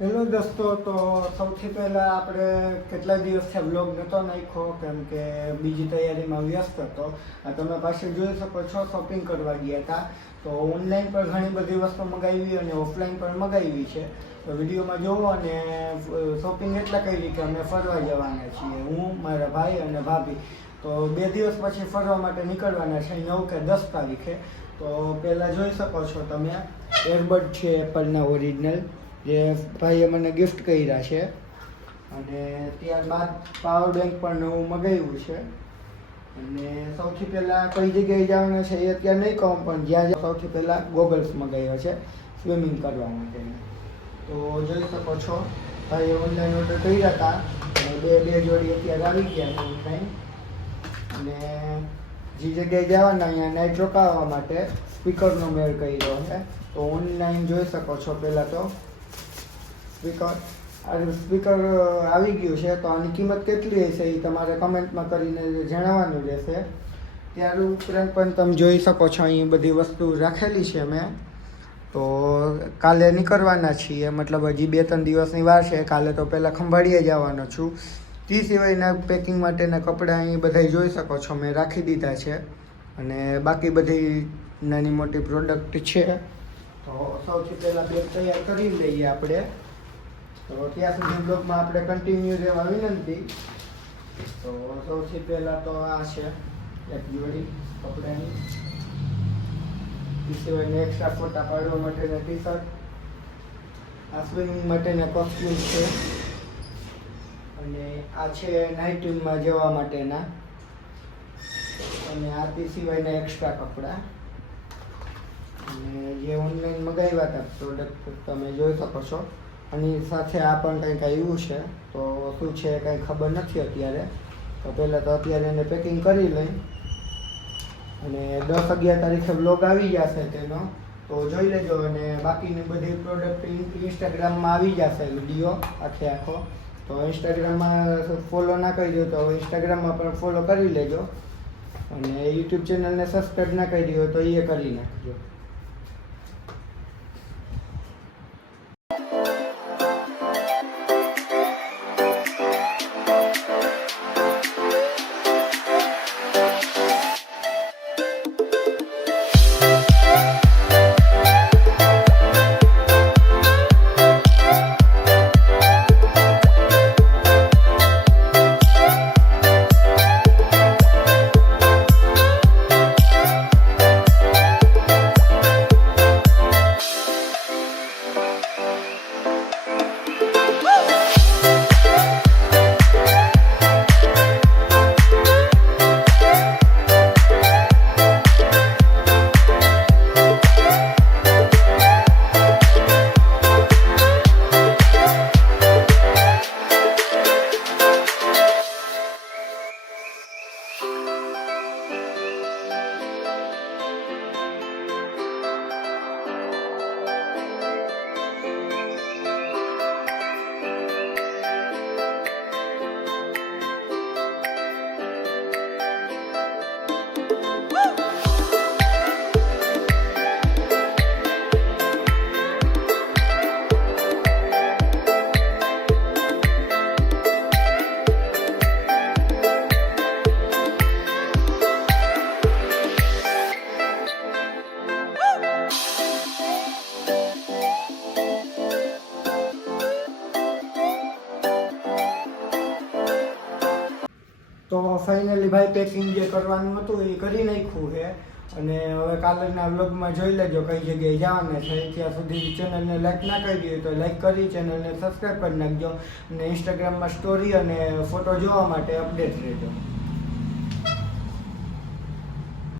Hello દોસ્તો, તો સૌથી પહેલાં આપણે કેટલા દિવસથી બ્લોગ નહોતો નાખ્યો કેમ કે બીજી તૈયારીમાં વ્યસ્ત હતો. તમે પાસે જોઈ શકો છો, શોપિંગ કરવા ગયા હતા. તો ઓનલાઈન પર ઘણી બધી વસ્તુ મગાવી અને ઓફલાઈન પણ મગાવી છે. તો વિડીયોમાં જોવો અને શોપિંગ એટલા કરી કે અમે ફરવા જવાના છીએ, હું, મારા ભાઈ અને ભાભી. તો 2 દિવસ પછી ફરવા માટે નીકળવાના છે, 9 કે 10 તારીખે. તો પહેલાં જોઈ શકો છો તમે, એરબડ છે એપલના ઓરિજિનલ, જે ભાઈએ મને ગિફ્ટ કર્યા છે. અને ત્યારબાદ પાવર બેંક પણ નવું મગાવ્યું છે. અને સૌથી પહેલાં કઈ જગ્યાએ જવાના છે એ અત્યારે નહીં કહું, પણ જ્યાં સૌથી પહેલાં ગોગલ્સ મગાવ્યા છે સ્વિમિંગ કરવા માટેના. તો જોઈ શકો છો, ભાઈએ ઓનલાઈન ઓર્ડર કર્યા હતા અને બે જોડી અત્યારે આવી ગયા છે ઓનલાઈન. અને જે જગ્યાએ જવાના અહીંયા નાઇટ રોકાવા માટે સ્પીકરનો મેળ કર્યો છે. તો ઓનલાઈન જોઈ શકો છો. પહેલાં તો સ્પીકર આવી ગયું છે. તો આની કિંમત કેટલી હશે એ તમારે કમેન્ટમાં કરીને જણાવવાનું રહેશે. ત્યાર ઉપરાંત પણ તમે જોઈ શકો છો, અહીં બધી વસ્તુ રાખેલી છે મેં. તો કાલે નીકળવાના છીએ, મતલબ હજી 2-3 દિવસની વાર છે. કાલે તો પહેલાં ખંભાળીએ જવાનો છું. તે સિવાયના પેકિંગ માટેના કપડાં અહીં બધા જોઈ શકો છો, મેં રાખી દીધા છે. અને બાકી બધી નાની મોટી પ્રોડક્ટ છે. તો સૌથી પહેલાં બેગ તૈયાર કરી લઈએ આપણે. તો ત્યાં સુધી બ્લોગમાં આપણે કન્ટિન્યુ રહેવા વિનંતી. તો સૌથી પહેલાં તો આ છે એક જોડી કપડાની. તે સિવાયને એક્સ્ટ્રા ફોટા પાડવા માટેના ટી-શર્ટ, આ સ્વિમિંગ માટેના કોસ્ટ્યુમ છે. અને આ છે નાઇટમાં જવા માટેના. અને આ તે સિવાયના એક્સ્ટ્રા કપડાં. અને જે ઓનલાઈન મગાવ્યા હતા પ્રોડક્ટ તમે જોઈ શકો છો. અને સાથે આ પણ કંઈક આવ્યું છે. તો શું છે કંઈ ખબર નથી અત્યારે. તો પહેલાં તો અત્યારે એને પેકિંગ કરી લઈ. અને 10-11 તારીખે બ્લોગ આવી જશે તેનો, તો જોઈ લેજો. અને બાકીની બધી પ્રોડક્ટ ઇન્સ્ટાગ્રામમાં આવી જશે વિડીયો આખો. તો ઇન્સ્ટાગ્રામમાં ફોલો ના કરી દો તો ઇન્સ્ટાગ્રામમાં પણ ફોલો કરી લેજો. અને યુટ્યુબ ચેનલને સબસ્ક્રાઈબ ના કરી દો તો એ કરી નાખજો. તો ફાઇનલી ભાઈ પેકિંગ જે કરવાનું હતું એ કરી નાખ્યું છે. અને હવે કાલના વ્લોગમાં જોઈ લેજો કઈ જગ્યાએ જવાના છે. ત્યાં સુધી ચેનલને લાઈક ના કરી હોય તો લાઈક કરી ચેનલને સબસ્ક્રાઈબ કરી નાખજો. અને ઇન્સ્ટાગ્રામમાં સ્ટોરી અને ફોટો જોવા માટે અપડેટ રહેજો.